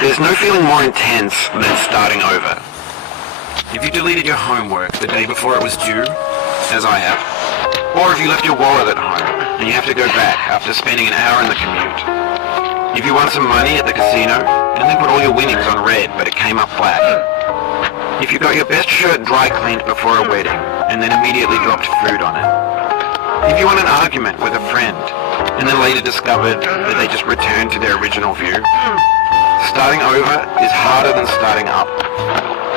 There's no feeling more intense than starting over. If you deleted your homework the day before it was due, as I have, or if you left your wallet at home and you have to go back after spending an hour in the commute. If you won some money at the casino and then put all your winnings on red but it came up black. If you got your best shirt dry cleaned before a wedding and then immediately dropped food on it. If you won an argument with a friend and then later discovered that they just returned to their original view. Starting over is harder than starting up.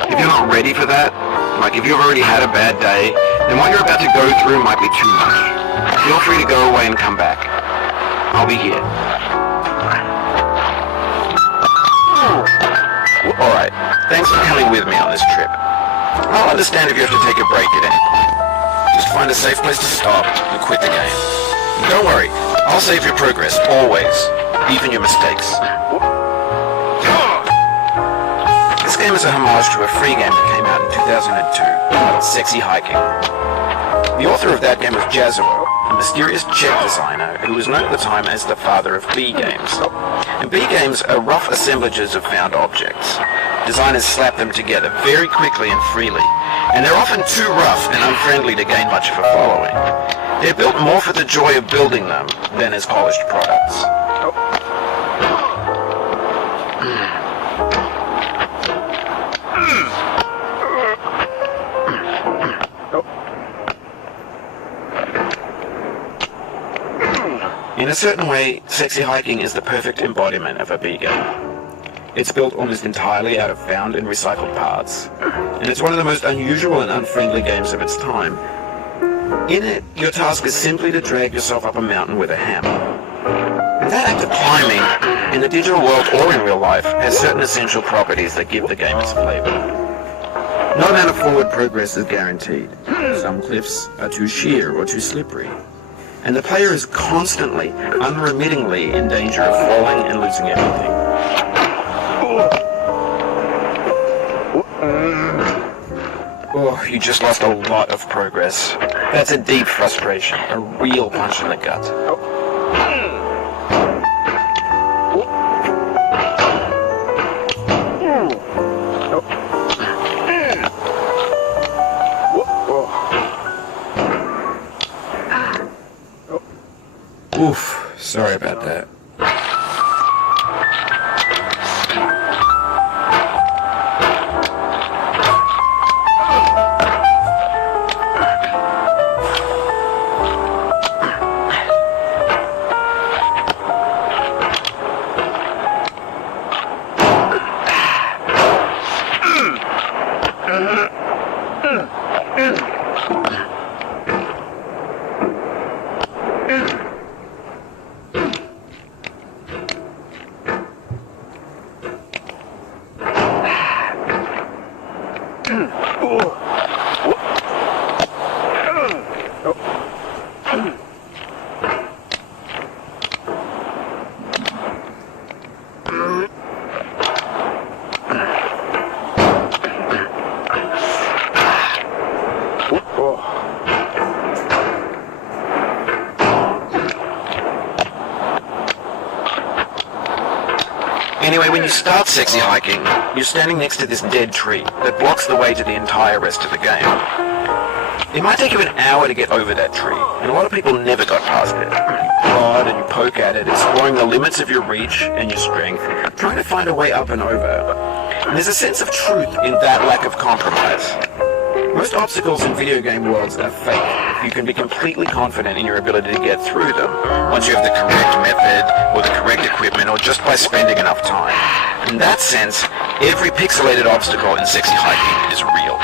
If you're not ready for that, like if you've already had a bad day, then what you're about to go through might be too much. Feel free to go away and come back. I'll be here. Alright, thanks for coming with me on this trip. I'll understand if you have to take a break at any point. Just find a safe place to stop and quit the game. And don't worry, I'll save your progress, always. Even your mistakes. This game is a homage to a free game that came out in 2002 titled Sexy Hiking. The author of that game was gyzz, a mysterious Czech designer who was known at the time as the father of B games. And B games are rough assemblages of found objects. Designers slap them together very quickly and freely, and they're often too rough and unfriendly to gain much of a following. They're built more for the joy of building them than as polished products. In a certain way, Sexy Hiking is the perfect embodiment of a B game. It's built almost entirely out of found and recycled parts, and it's one of the most unusual and unfriendly games of its time. In it, your task is simply to drag yourself up a mountain with a hammer. And that act of climbing, in the digital world or in real life, has certain essential properties that give the game its flavor. No amount of forward progress is guaranteed. Some cliffs are too sheer or too slippery. And the player is constantly, unremittingly in danger of falling and losing everything. Oh, you just lost a lot of progress. That's a deep frustration, a real punch in the gut. Oof, sorry about that. Anyway, when you start Sexy Hiking, you're standing next to this dead tree that blocks the way to the entire rest of the game. It might take you an hour to get over that tree, and a lot of people never got past it. You prod and you poke at it, exploring the limits of your reach and your strength, trying to find a way up and over. And there's a sense of truth in that lack of compromise. Most obstacles in video game worlds are fake. You can be completely confident in your ability to get through them once you have the correct method or the correct equipment or just by spending enough time. In that sense, every pixelated obstacle in Sexy Hiking is real.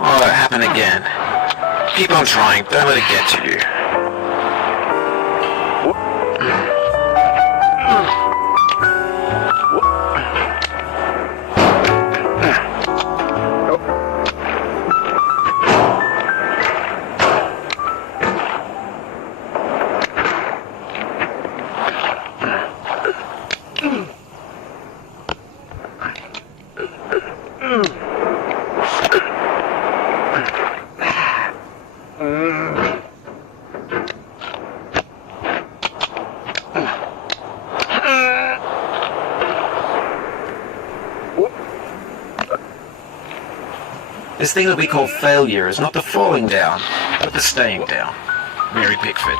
Oh, it happened again. Keep on trying, don't let it get to you. This thing that we call failure is not the falling down, but the staying down. Mary Pickford.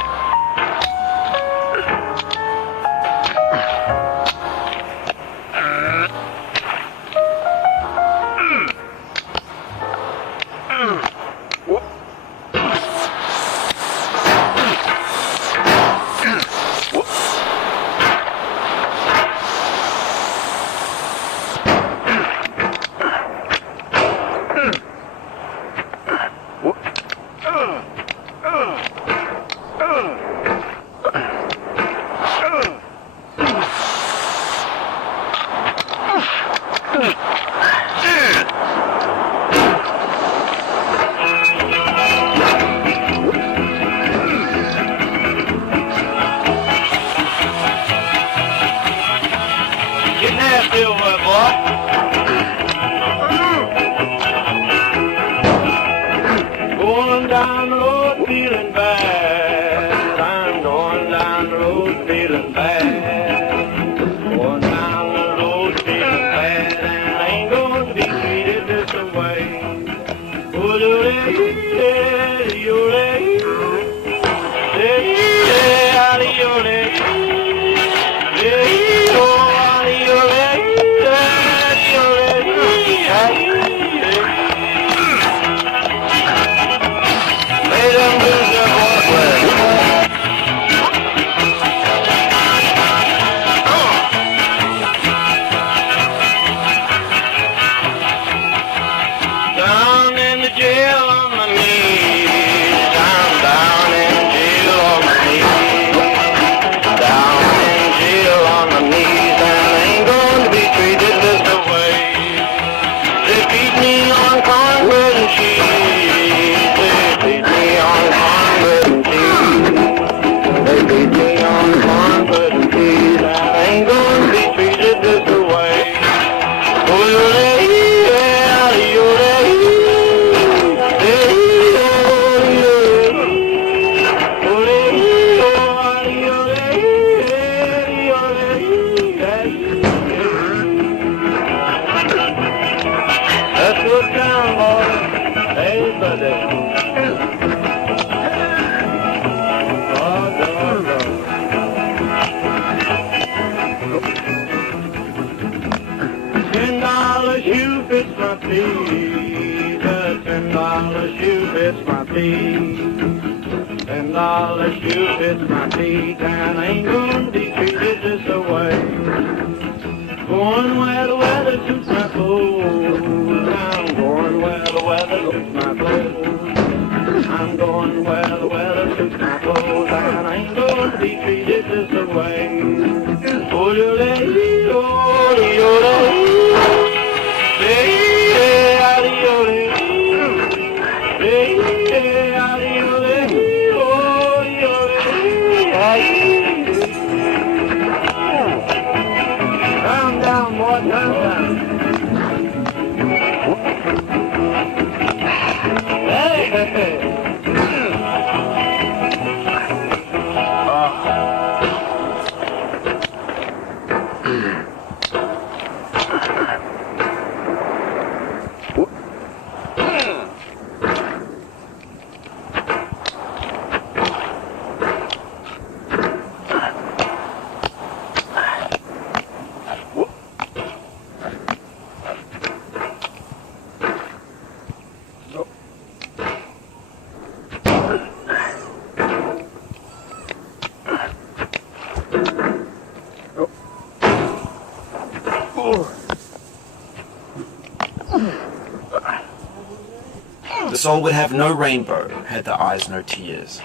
The soul would have no rainbow, had the eyes no tears.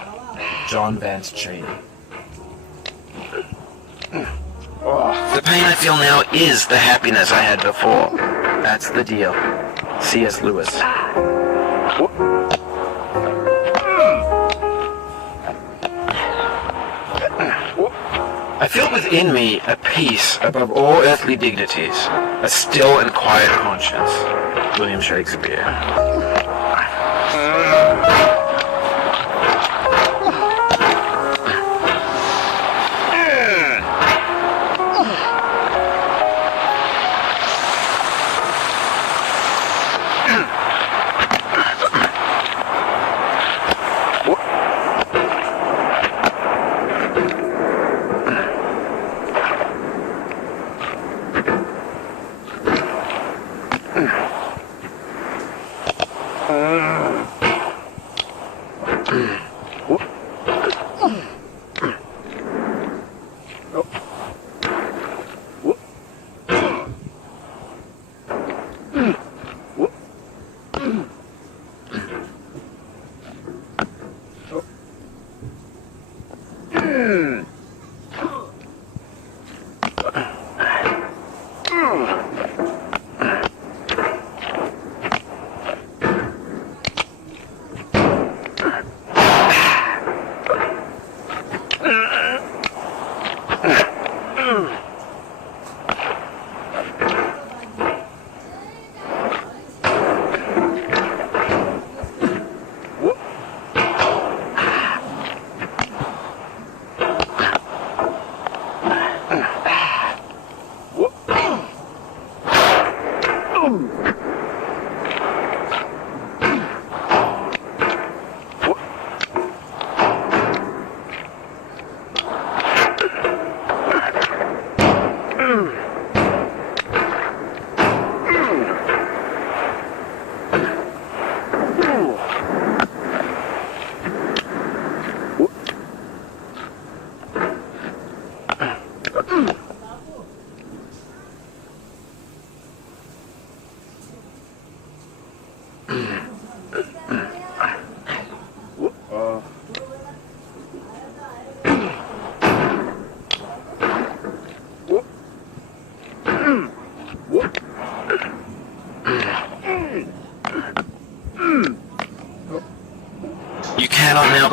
John Vance Cheney. The pain I feel now is the happiness I had before. That's the deal. C.S. Lewis. I feel within me a peace above all earthly dignities, a still and quiet conscience. William Shakespeare.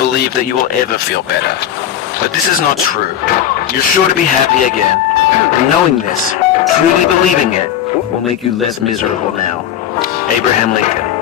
believe that you will ever feel better. But this is not true. You're sure to be happy again. And knowing this, truly believing it, will make you less miserable now. Abraham Lincoln.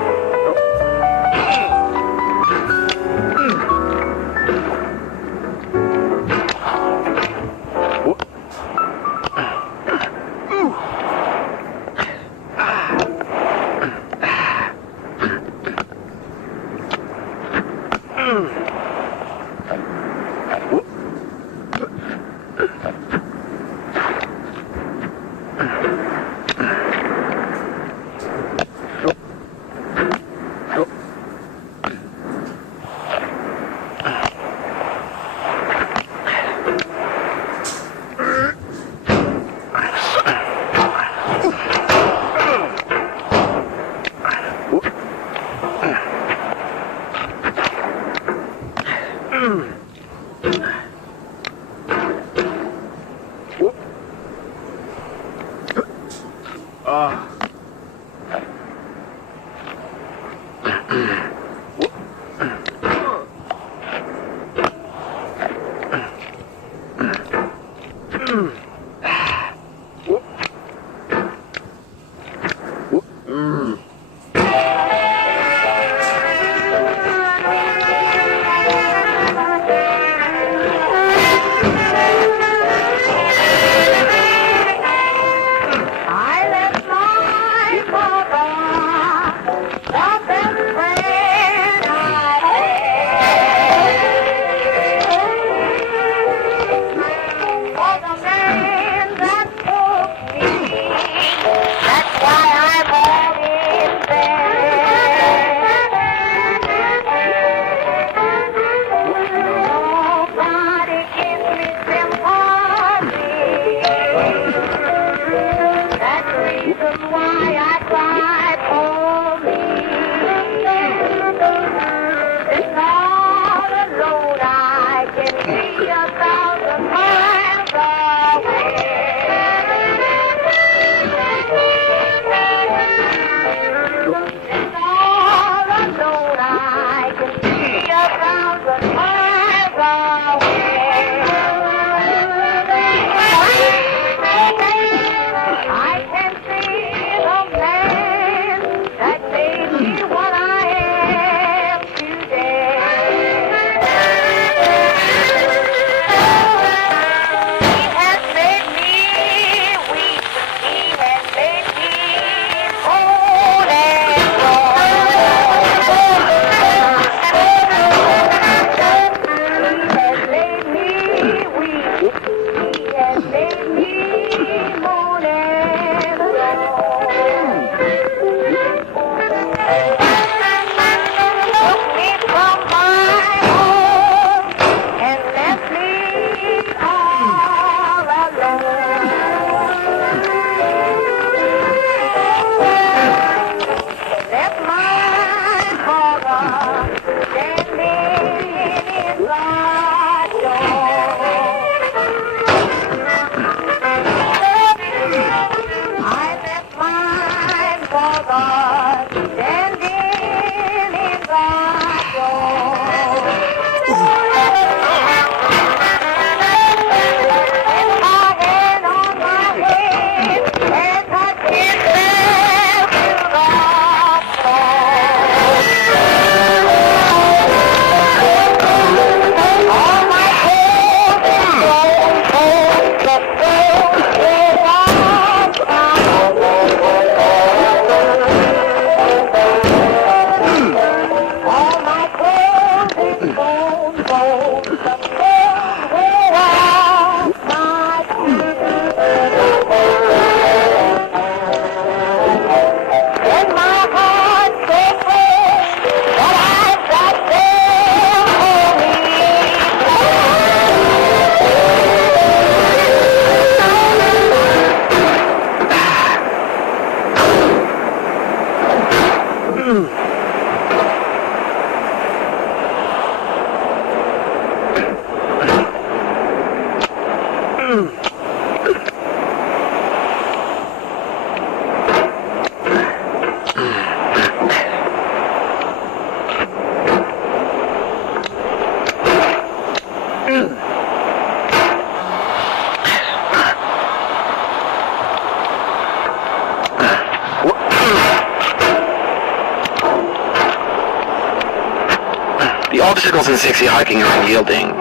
isn't sexy hiking or unyielding,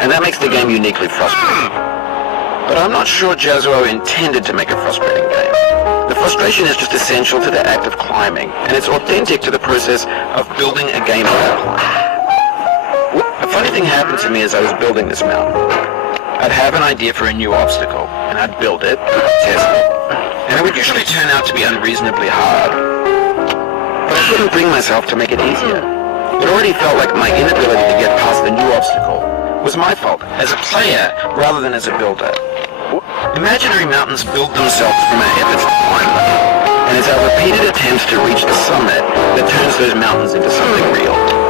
and that makes the game uniquely frustrating. But I'm not sure Jazzo intended to make a frustrating game. The frustration is just essential to the act of climbing, and it's authentic to the process of building a game of climb. A funny thing happened to me as I was building this mountain. I'd have an idea for a new obstacle, and I'd build it, test it, and it would usually turn out to be unreasonably hard. But I couldn't bring myself to make it easier. It already felt like my inability to get past the new obstacle was my fault as a player rather than as a builder. Imaginary mountains build themselves from our efforts to climb them, and it's our repeated attempts to reach the summit that turns those mountains into something real.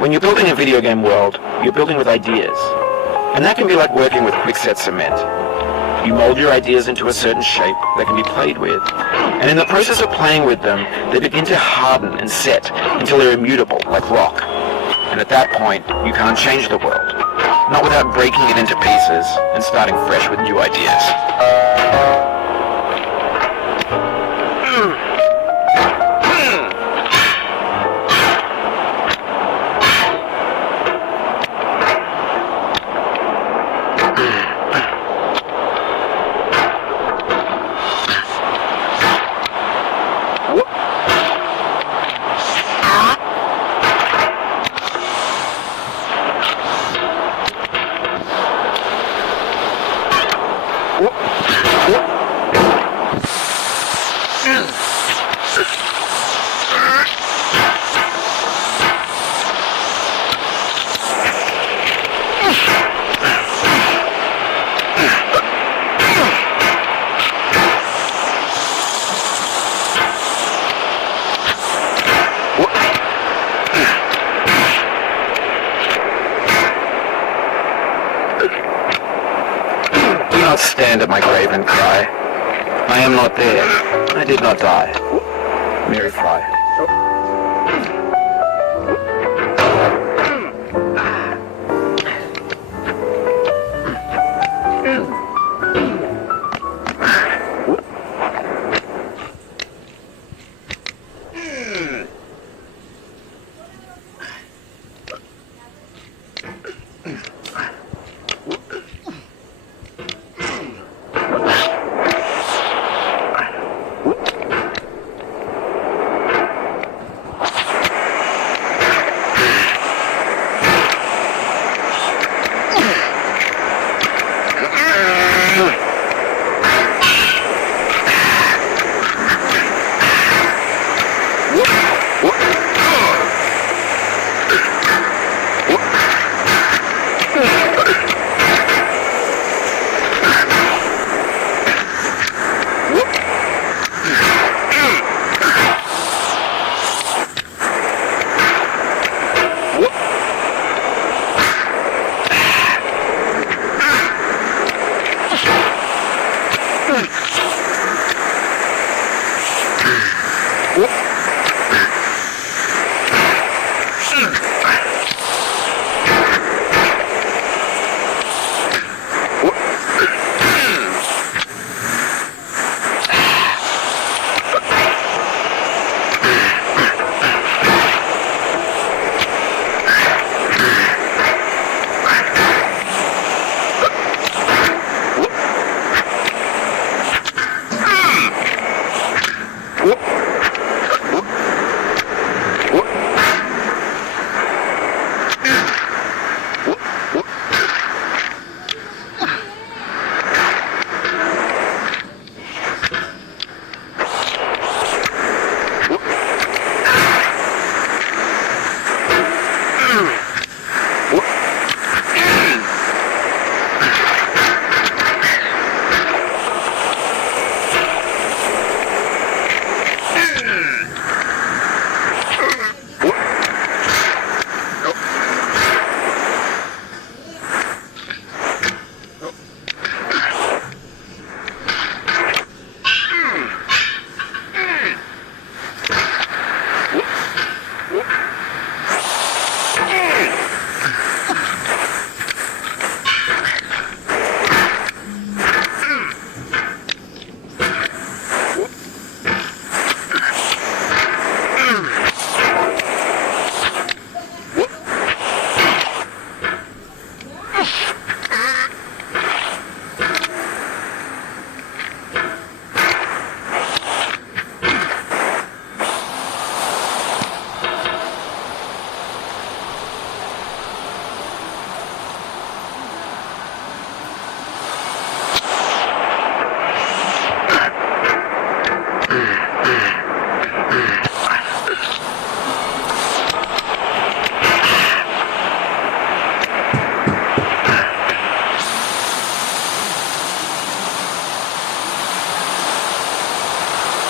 When you're building a video game world, you're building with ideas. And that can be like working with quickset cement. You mold your ideas into a certain shape that can be played with. And in the process of playing with them, they begin to harden and set until they're immutable, like rock. And at that point, you can't change the world. Not without breaking it into pieces and starting fresh with new ideas. Do not stand at my grave and cry. I am not there. I did not die. Mary Fry.